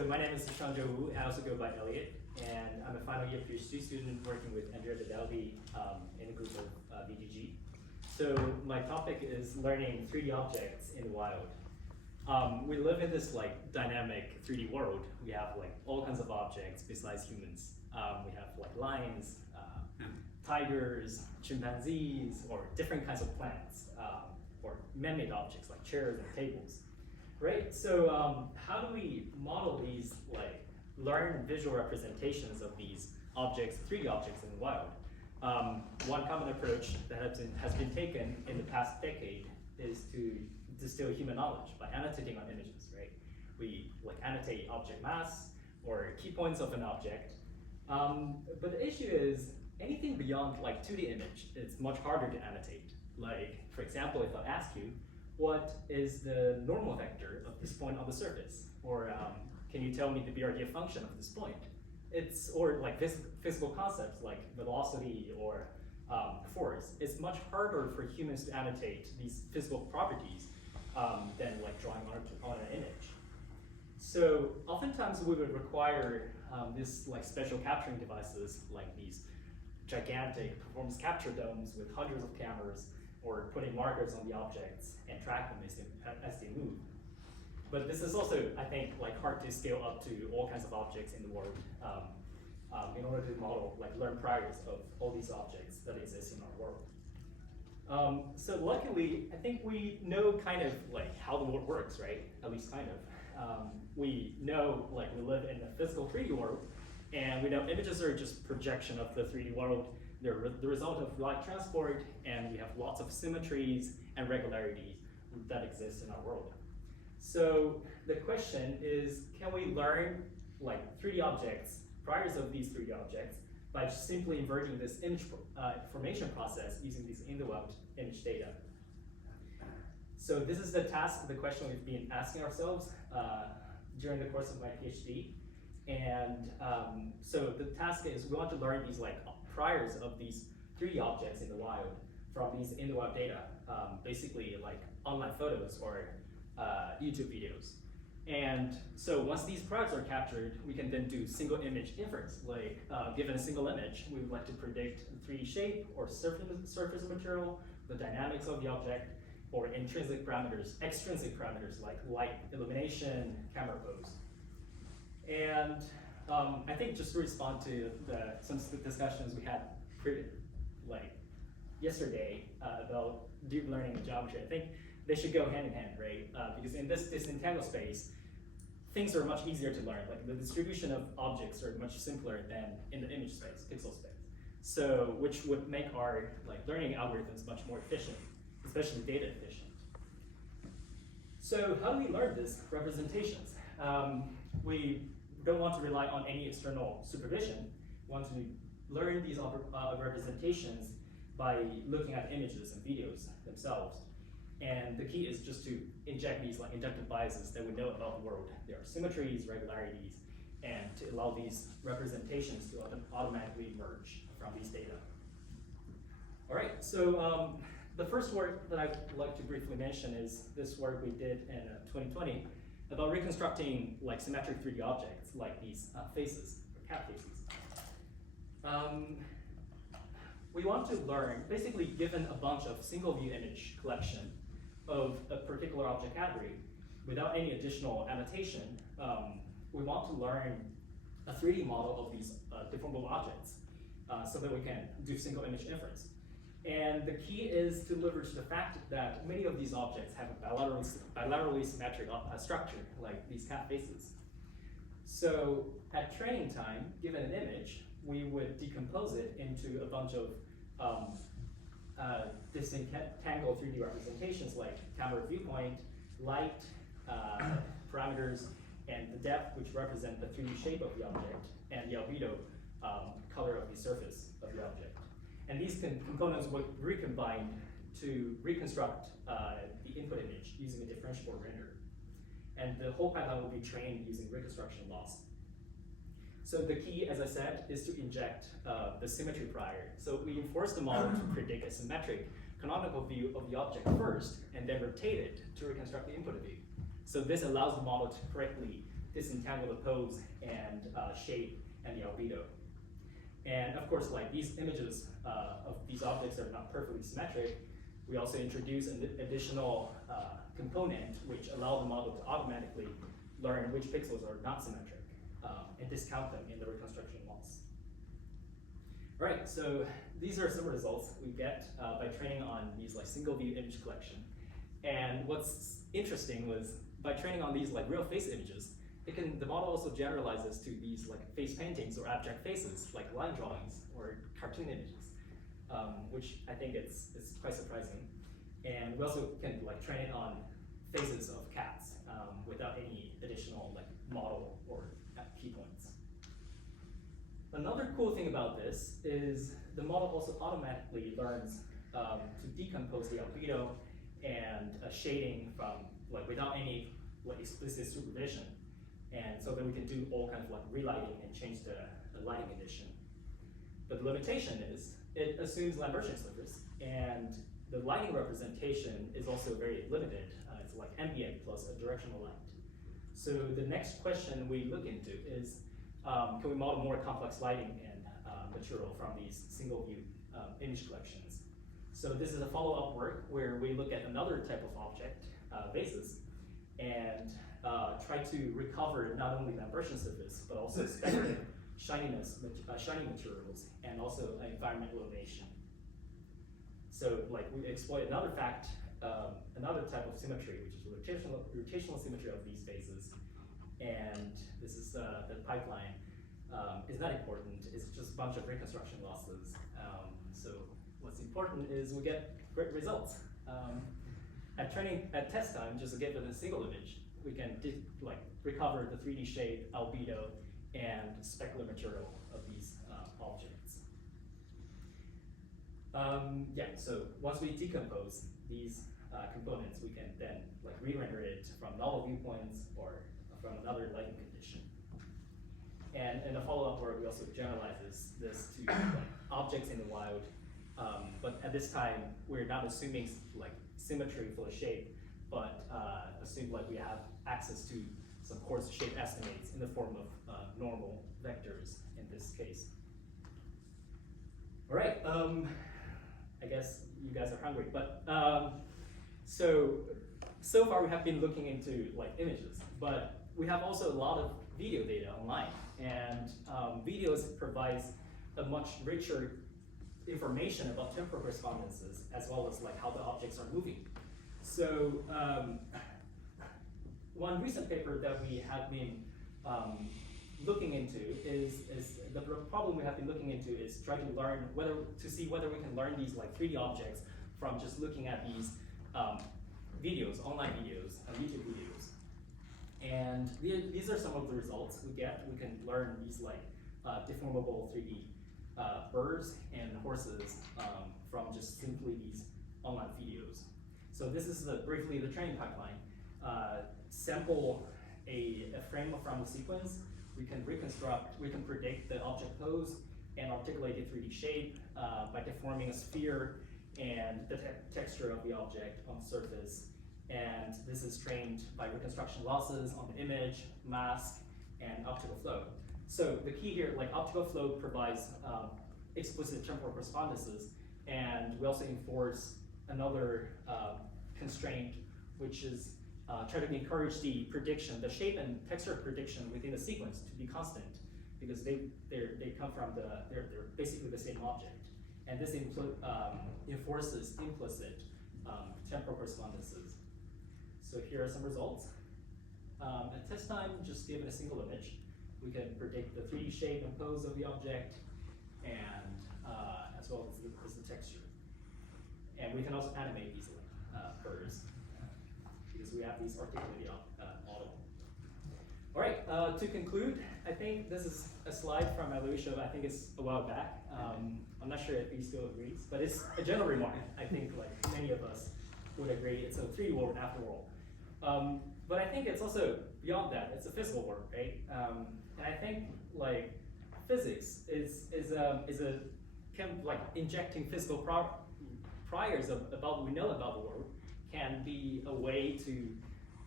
So my name is Shangzhe Huh. I also go by Elliot, and I'm a final year PhD student working with Andrea Vidaldi in a group of VGG. So my topic is learning 3D objects in the wild. We live in this dynamic 3D world. We have all kinds of objects besides humans. We have lions, tigers, chimpanzees, or different kinds of plants, or man-made objects like chairs and tables. Right, so how do we model these, learn visual representations of these objects, 3D objects in the wild? One common approach that has been taken in the past decade is to distill human knowledge by annotating on images, right? We annotate object mass or key points of an object. But the issue is anything beyond 2D image, it's much harder to annotate. For example, if I ask you, what is the normal vector of this point on the surface? Or can you tell me the BRDF function of this point? Or physical concepts like velocity or force. It's much harder for humans to annotate these physical properties than drawing on an image. So oftentimes we would require this special capturing devices like these gigantic performance capture domes with hundreds of cameras, or putting markers on the objects and track them as they move. But this is also, I think, hard to scale up to all kinds of objects in the world in order to model, learn priors of all these objects that exist in our world. So luckily, I think we know kind of how the world works, right? At least kind of. We know we live in a physical 3D world, and we know images are just projection of the 3D world. They're the result of light transport, and we have lots of symmetries and regularities that exist in our world. So the question is, can we learn 3D objects, priors of these 3D objects, by just simply inverting this image formation process using these in-the-wild image data? So this is the task, the question we've been asking ourselves during the course of my PhD. And so the task is we want to learn these priors of these 3D objects in the wild from these in-the-wild data, basically online photos or YouTube videos. And so once these priors are captured, we can then do single image inference. Given a single image, we would like to predict the 3D shape or surface material, the dynamics of the object, or intrinsic parameters, extrinsic parameters like light, illumination, camera pose. And I think just to respond to some discussions we had yesterday about deep learning and geometry, I think they should go hand in hand, right? Because in this disentangled space, things are much easier to learn. The distribution of objects are much simpler than in the image space, pixel space. So, which would make our learning algorithms much more efficient, especially data efficient. So how do we learn this representations? We don't want to rely on any external supervision. We want to learn these representations by looking at images and videos themselves. And the key is just to inject these inductive biases that we know about the world. There are symmetries, regularities, and to allow these representations to automatically emerge from these data. All right, so the first work that I'd like to briefly mention is this work we did in 2020 about reconstructing symmetric 3D objects like these faces, or cat faces. We want to learn, basically given a bunch of single view image collection of a particular object category without any additional annotation, we want to learn a 3D model of these deformable objects so that we can do single image inference. And the key is to leverage the fact that many of these objects have a bilaterally symmetric structure, like these cat faces. So at training time, given an image, we would decompose it into a bunch of disentangled 3D representations like camera viewpoint, light, parameters, and the depth, which represent the 3D shape of the object, and the albedo color of the surface of the object. And these components would recombine to reconstruct the input image using a differentiable render. And the whole pipeline will be trained using reconstruction loss. So the key, as I said, is to inject the symmetry prior. So we enforce the model to predict a symmetric canonical view of the object first, and then rotate it to reconstruct the input view. So this allows the model to correctly disentangle the pose and shape and the albedo. And of course, like these images of these objects are not perfectly symmetric. We also introduce an additional component which allow the model to automatically learn which pixels are not symmetric and discount them in the reconstruction loss. All right, so these are some results we get by training on these like single view image collection. And what's interesting was by training on these like real face images, the model also generalizes to these like face paintings or abstract faces, like line drawings or cartoon images, which I think it's quite surprising. And we also can like train it on faces of cats without any additional like model or key points. Another cool thing about this is the model also automatically learns to decompose the albedo and shading from like without any like explicit supervision. And so that we can do all kinds of like relighting and change the lighting condition. But the limitation is it assumes Lambertian slippers, and the lighting representation is also very limited. It's like ambient plus a directional light. So the next question we look into is, can we model more complex lighting and material from these single view image collections? So this is a follow-up work where we look at another type of object, vases, and try to recover not only Lambertian surface, but also spectral shininess, shiny materials, and also environmental illumination. So like we exploit another fact, another type of symmetry, which is rotational symmetry of these faces. And this is the pipeline. It's not important, it's just a bunch of reconstruction losses. So what's important is we get great results. At test time, just given a single image, we can recover the 3D shape, albedo, and specular material of these objects. Yeah, so once we decompose these components, we can then re-render it from novel viewpoints or from another lighting condition. And in the follow-up work, we also generalizes this to objects in the wild. But at this time, we're not assuming symmetry for the shape, but assume we have access to some coarse shape estimates in the form of normal vectors in this case. All right, I guess you guys are hungry, but so far we have been looking into images, but we have also a lot of video data online, and videos provides a much richer information about temporal correspondences as well as how the objects are moving. So one recent paper that we have been looking into is the problem we have been looking into is trying to learn see whether we can learn these 3D objects from just looking at these videos, online videos, YouTube videos. And these are some of the results we get. We can learn these deformable 3D birds and horses from just simply these online videos. So this is briefly the training pipeline. Sample a frame from the sequence. We can predict the object pose and articulate the 3D shape by deforming a sphere and the texture of the object on the surface. And this is trained by reconstruction losses on the image, mask, and optical flow. So the key here, optical flow provides explicit temporal correspondences, and we also enforce another constraint, which is try to encourage the prediction, the shape and texture prediction within the sequence to be constant, because they come from they're basically the same object, and this enforces implicit temporal correspondences. So here are some results. At test time, just given a single image, we can predict the 3D shape and pose of the object, and as well as the texture. And we can also animate these birds, because we have these articulated model. All right, to conclude, I think this is a slide from Aloysia, I think it's a while back. I'm not sure if he still agrees, but it's a general remark. I think many of us would agree it's a 3D world after all. But I think it's also beyond that. It's a physical world, right? And I think physics is injecting physical priors about what we know about the world can be a way to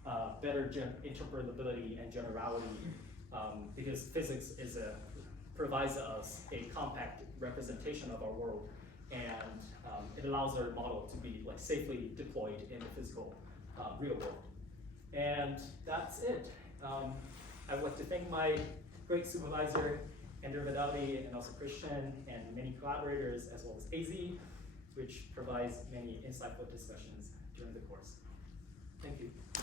better interpretability and generality, because physics provides us a compact representation of our world, and it allows our model to be like safely deployed in the physical real world. And that's it. I would like to thank my great supervisor, Andrew Vidali, and also Christian, and many collaborators, as well as AZ, which provides many insightful discussions during the course. Thank you.